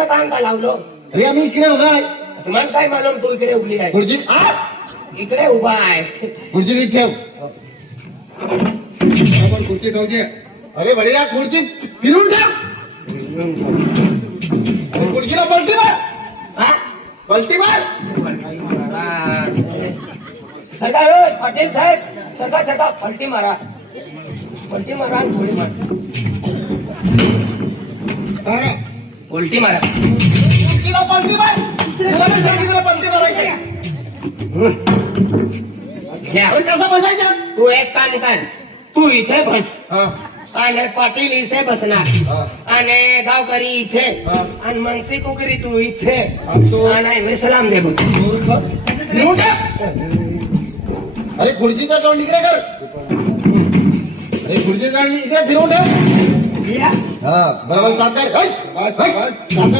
इकडे काम का लावलो? अरे आम्ही इकडे उभा आहे. तुम्हाला काय मालूम तू इकडे उभी आहे? खुर्ची इकडे उभा आहे. खुर्ची नीट ठेव. बरोबर खुर्ची ठेवते. अरे बढिया खुर्ची फिरून ठेव. अरे खुर्चीला पलटी मार. हा? पलटी मार. सरकार होय, पाटील साहेब सरकार सरकार फलटी मारा आणि गोळी मारा. अरे, उलटी मारा. खुर्चीला पलटी मार. तुला मी सांगितलं पलटी मारायची. घ्या. अरे कसा बसायचा? तू एक काम कर, तू इथे बस हा आणि पाटील इथे बसणार हा. आणि गावकरी इथे हा. आणि मनसी कुकरी तू इथे आणि तो- आणि मी सलाम दे बघ. मूर्ख. फिरून ठेव. अरे खुर्चीचा तोंड इकडे कर. अरे खुर्चीचा तोंड इकडे फिरवून ठेव. या. हा बरोबर साफ कर. बस, बस. साफ कर.